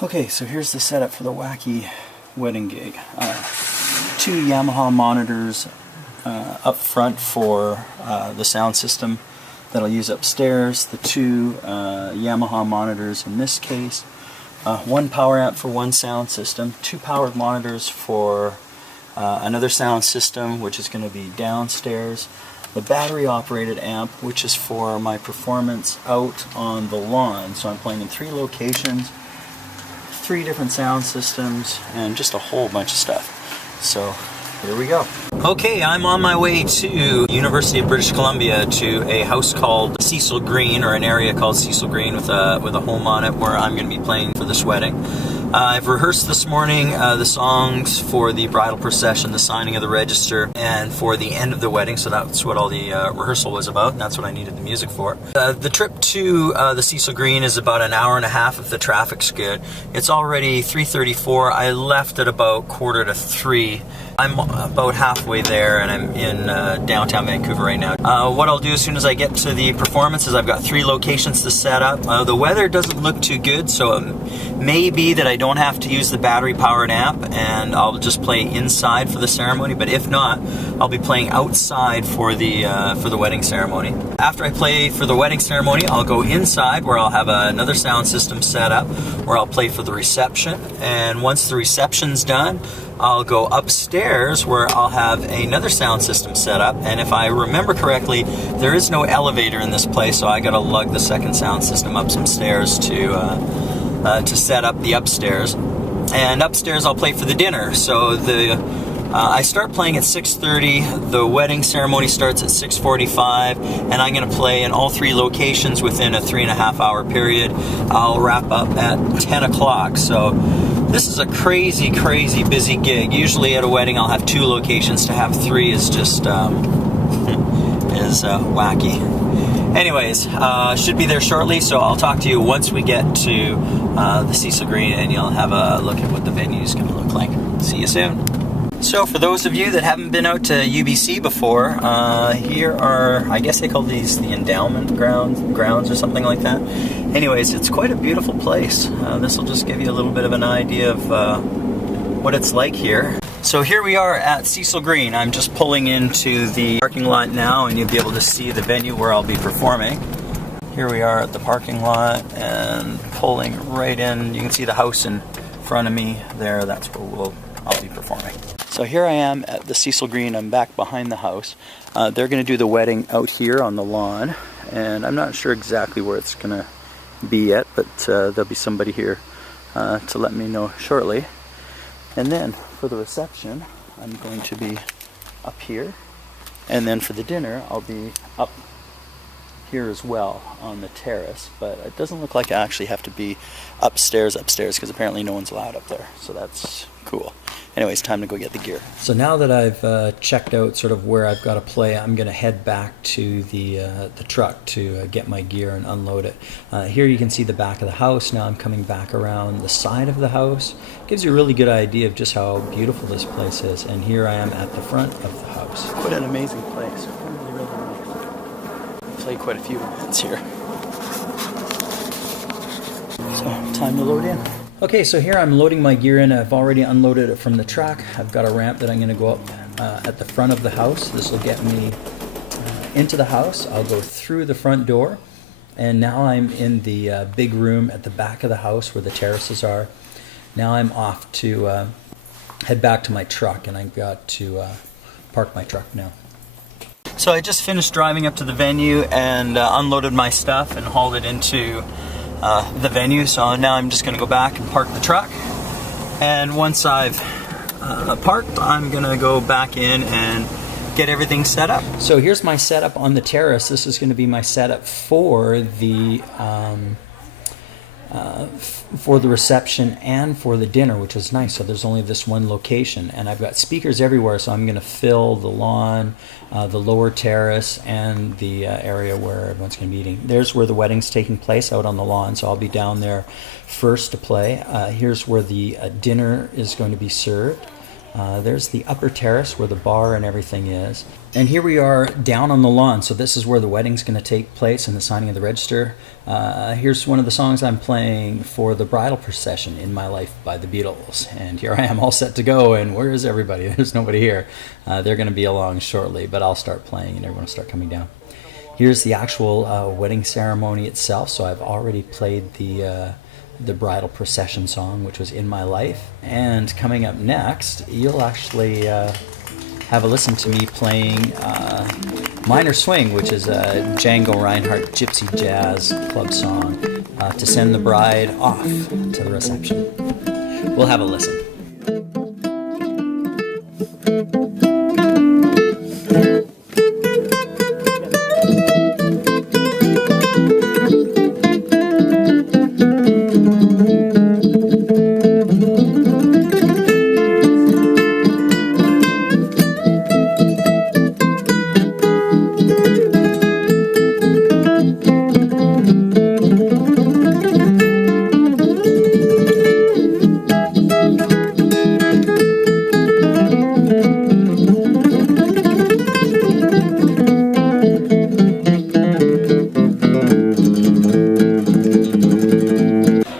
Okay, so here's the setup for the wacky wedding gig. Two Yamaha monitors up front for the sound system that I'll use upstairs. The two Yamaha monitors in this case. One power amp for one sound system. Two powered monitors for another sound system, which is going to be downstairs. The battery operated amp, which is for my performance out on the lawn. So I'm playing in 3 locations, 3 different sound systems, and just a whole bunch of stuff. So here we go. Okay, I'm on my way to University of British Columbia to a house called Cecil Green, or an area called Cecil Green with a home on it where I'm going to be playing for this wedding. I've rehearsed this morning the songs for the bridal procession, the signing of the register, and for the end of the wedding, so that's what all the rehearsal was about, and that's what I needed the music for. The trip to the Cecil Green is about an hour and a half if the traffic's good. It's already 3:34. I left at about 2:45. I'm about halfway there, and I'm in downtown Vancouver right now. What I'll do as soon as I get to the performance is I've got 3 locations to set up. The weather doesn't look too good, so it may be that I don't have to use the battery-powered amp, and I'll just play inside for the ceremony. But if not, I'll be playing outside for the wedding ceremony. After I play for the wedding ceremony, I'll go inside where I'll have another sound system set up, where I'll play for the reception. And once the reception's done, I'll go upstairs where I'll have another sound system set up, and if I remember correctly, there is no elevator in this place, so I gotta lug the second sound system up some stairs to set up the upstairs. And upstairs I'll play for the dinner. So I start playing at 6:30, the wedding ceremony starts at 6:45, and I'm going to play in all 3 locations within a 3.5 hour period. I'll wrap up at 10 o'clock, so this is a crazy, crazy busy gig. Usually at a wedding I'll have 2 locations. To have 3 is just wacky. Anyways, should be there shortly, so I'll talk to you once we get to the Cecil Green, and you'll have a look at what the venue is going to look like. See you soon. So for those of you that haven't been out to UBC before, here are, I guess they call these the endowment grounds or something like that. Anyways, it's quite a beautiful place. This will just give you a little bit of an idea of what it's like here. So here we are at Cecil Green. I'm just pulling into the parking lot now, and you'll be able to see the venue where I'll be performing. Here we are at the parking lot and pulling right in. You can see the house in front of me there. That's where I'll be performing. So here I am at the Cecil Green. I'm back behind the house. They're going to do the wedding out here on the lawn, and I'm not sure exactly where it's going to be yet, but there'll be somebody here to let me know shortly. And then for the reception, I'm going to be up here, and then for the dinner, I'll be up here as well on the terrace, but it doesn't look like I actually have to be upstairs because apparently no one's allowed up there, so that's cool. Anyways, time to go get the gear. So now that I've checked out sort of where I've got to play, I'm going to head back to the truck to get my gear and unload it. Here you can see the back of the house. Now I'm coming back around the side of the house. Gives you a really good idea of just how beautiful this place is. And here I am at the front of the house. What an amazing place. Really, really nice. Play quite a few events here. So time to load in. Okay, so here I'm loading my gear in. I've already unloaded it from the truck. I've got a ramp that I'm going to go up at the front of the house. This will get me into the house. I'll go through the front door, and now I'm in the big room at the back of the house where the terraces are. Now I'm off to head back to my truck, and I've got to park my truck now. So I just finished driving up to the venue and unloaded my stuff and hauled it into the venue, so now I'm just going to go back and park the truck, and once I've parked, I'm going to go back in and get everything set up. So here's my setup on the terrace. This is going to be my setup for the reception and for the dinner, which is nice. So there's only this one location, and I've got speakers everywhere, so I'm going to fill the lawn, the lower terrace, and the area where everyone's going to be eating. There's where the wedding's taking place, out on the lawn, so I'll be down there first to play. Here's where the dinner is going to be served. There's the upper terrace where the bar and everything is. And here we are down on the lawn. So this is where the wedding's going to take place and the signing of the register. Here's one of the songs I'm playing for the bridal procession, In My Life by the Beatles. And here I am all set to go, and where is everybody? There's nobody here. They're going to be along shortly, but I'll start playing and everyone will start coming down. Here's the actual wedding ceremony itself. So I've already played the bridal procession song, which was In My Life. And coming up next, you'll actually have a listen to me playing Minor Swing, which is a Django Reinhardt gypsy jazz club song to send the bride off to the reception. We'll have a listen.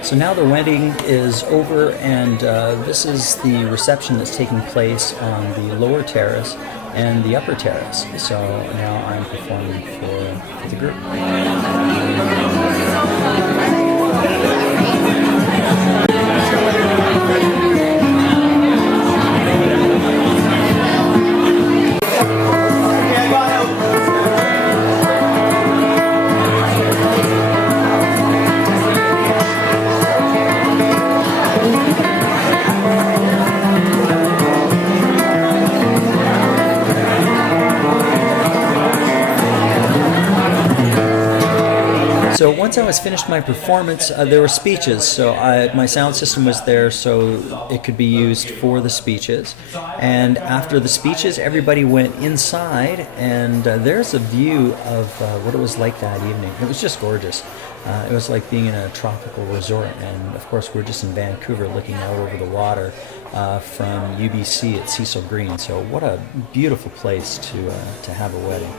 So now the wedding is over, and this is the reception that's taking place on the lower terrace and the upper terrace. So now I'm performing for the group. So once I was finished my performance, there were speeches. So my sound system was there so it could be used for the speeches. And after the speeches, everybody went inside, and there's a view of what it was like that evening. It was just gorgeous. It was like being in a tropical resort, and of course we're just in Vancouver looking out over the water from UBC at Cecil Green. So what a beautiful place to have a wedding.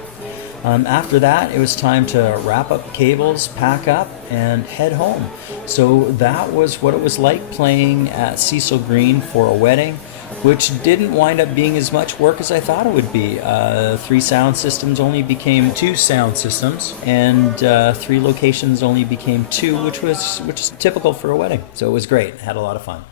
After that, it was time to wrap up cables, pack up, and head home. So that was what it was like playing at Cecil Green for a wedding, which didn't wind up being as much work as I thought it would be. 3 sound systems only became 2 sound systems, and 3 locations only became 2, which is typical for a wedding. So it was great. Had a lot of fun.